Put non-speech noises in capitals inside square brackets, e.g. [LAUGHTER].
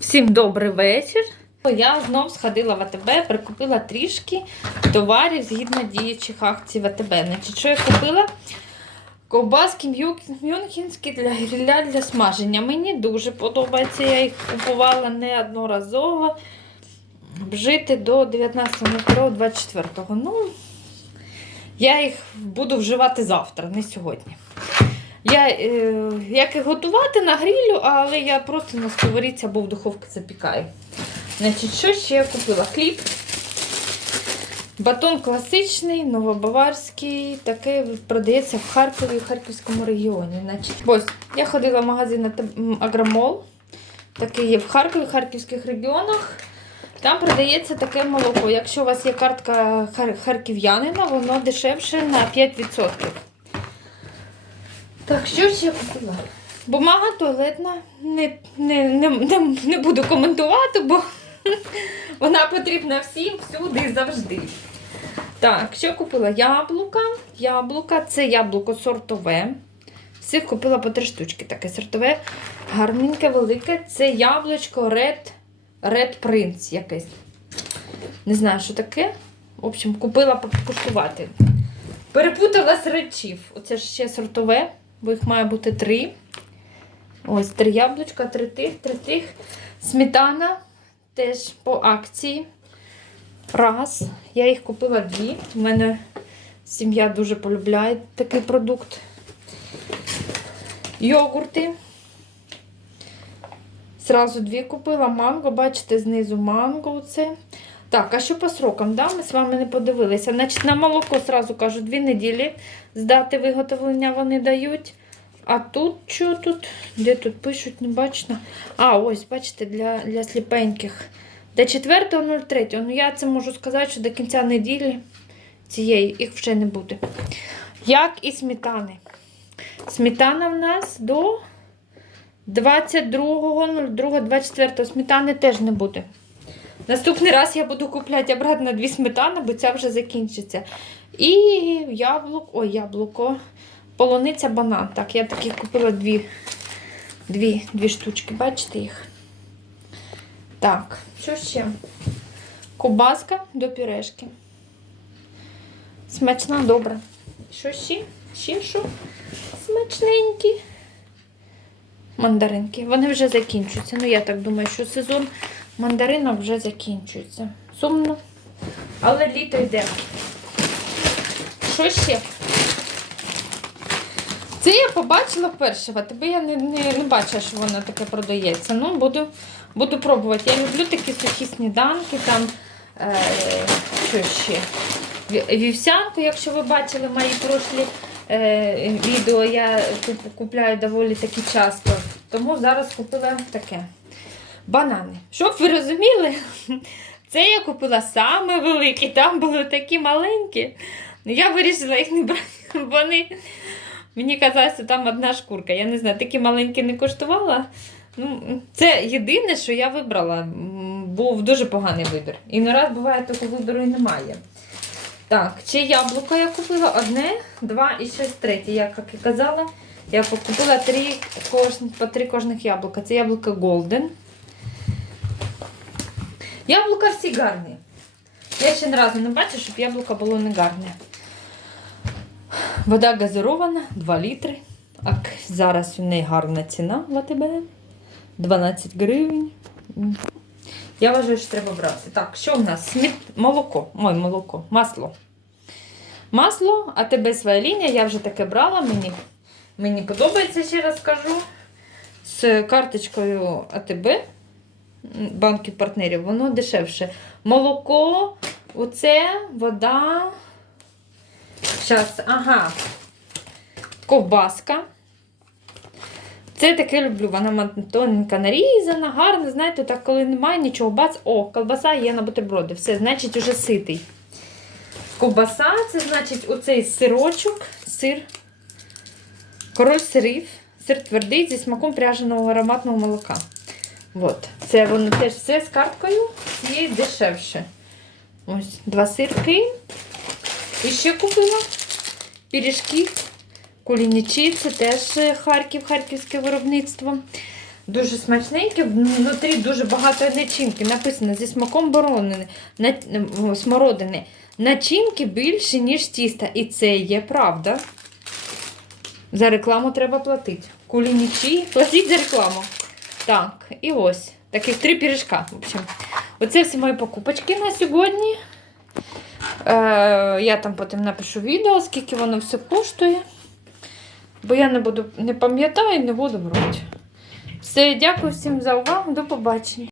Всім добрий вечір. Я знов сходила в АТБ, прикупила трішки товарів згідно діючих акцій в АТБ. Значить, що я купила? Ковбаски мюнхенські для гриля для смаження. Мені дуже подобається. Я їх купувала неодноразово. Вжити до 19.24. Ну, я їх буду вживати завтра, не сьогодні. Я е, як і готувати на грилю, але я просто на сковорідці або в духовці запікаю. Значить, що ще я купила? Хліб. Батон класичний, новобаварський, таке продається в Харкові, в Харківському регіоні. Значить, ось я ходила в магазин «Ат- м, Агромол. Такий є в Харкові, в Харківських регіонах. Там продається таке молоко. Якщо у вас є картка харків'янина, воно дешевше на 5%. Так, що ж я купила? Бумага туалетна. Не, не, не, не, не буду коментувати, бо [LAUGHS] вона потрібна всім, всюди і завжди. Так, що купила? Яблука. Яблука це яблуко сортове. Всіх купила по три штучки. Таке сортове, гарненьке, велике. Це яблучко Red, Red Prince якесь. Не знаю, що таке. В общем, купила покуштувати. Перепутала з речів. Оце ж ще сортове, бо їх має бути три. Ось три яблучка, три тих, три тих. Сметана теж по акції. Раз. Я їх купила дві. У мене сім'я дуже полюбляє такий продукт. Йогурти. Зразу дві купила. Манго, бачите, знизу манго. Це. Так, а що по срокам? Да? Ми з вами не подивилися. Значить, на молоко зразу кажу, дві неділі з дати виготовлення вони дають. А тут що тут? Де тут пишуть, не бачно. А, ось, бачите, для, для сліпеньких. До 4.03. Ну, я це можу сказати, що до кінця неділі цієї їх вже не буде. Як і сметани. Сметана в нас до 22.02.24. Сметани теж не буде. Наступний раз я буду купляти обратно дві сметани, бо ця вже закінчиться. І яблук, ой, яблуко, полуниця, банан. Так, я таки купила дві, дві, дві штучки, бачите їх? Так, що ще? Кубаска до пюрешки. Смачна, добра. Що ще? Ще що? Смачненькі. Мандаринки. Вони вже закінчуються. Ну, я так думаю, що сезон мандаринок вже закінчується. Сумно. Але літо йде. Що ще? Це я побачила а тебе я не, не, не бачила, що воно таке продається. Ну, буду, буду пробувати. Я люблю такі сухі сніданки, там е, що ще? Вівсянку, якщо ви бачили мої прошлі е, відео, я куп- купляю доволі таки часто. Тому зараз купила таке. Банани. Щоб ви розуміли, [LAUGHS] це я купила саме великі, там були такі маленькі. Ну, Я вирішила їх не брати. [LAUGHS] Вони Мені казалося, що там одна шкурка. Я не знаю, такі маленькі не коштувала. Ну, це єдине, що я вибрала. Був дуже поганий вибір. І не раз буває, такого вибору і немає. Так, чи яблуко я купила одне, два і ще третє. Я, як і казала, я купила три, по три кожних яблука. Це яблуко Golden. Яблука всі гарні. Я ще ні разу не бачу, щоб яблуко було не гарне. Вода газирована 2 літри. А зараз у неї гарна ціна в АТБ. 12 гривень. Я вважаю, що треба брати. Так, що в нас? Сміт... Молоко. Ой, молоко. Масло. Масло, АТБ своя лінія. Я вже таке брала. Мені, мені подобається, ще раз кажу. З карточкою АТБ м, банків партнерів, воно дешевше. Молоко, оце, вода. Зараз, ага. Ковбаска. Це таке люблю. Вона тоненька нарізана, гарна. Знаєте, так, коли немає нічого, бац, о, ковбаса є на бутерброди. Все, значить, уже ситий. Ковбаса, це значить оцей сирочок, сир. Король сирів. Сир твердий зі смаком пряженого ароматного молока. От. Це воно теж все з карткою і дешевше. Ось два сирки. І ще купила пиріжки, кулінічі, це теж Харків, харківське виробництво. Дуже смачненьке, внутрі дуже багато начинки. Написано зі смаком боронини, на, смородини. Начинки більше, ніж тіста. І це є правда. За рекламу треба платити. Кулінічі, платіть за рекламу. Так, і ось. Таких три пірішка. В общем, оце всі мої покупочки на сьогодні. Е, я там потім напишу відео, скільки воно все коштує. Бо я не буду не пам'ятаю і не буду брати. Все, дякую всім за увагу. До побачення.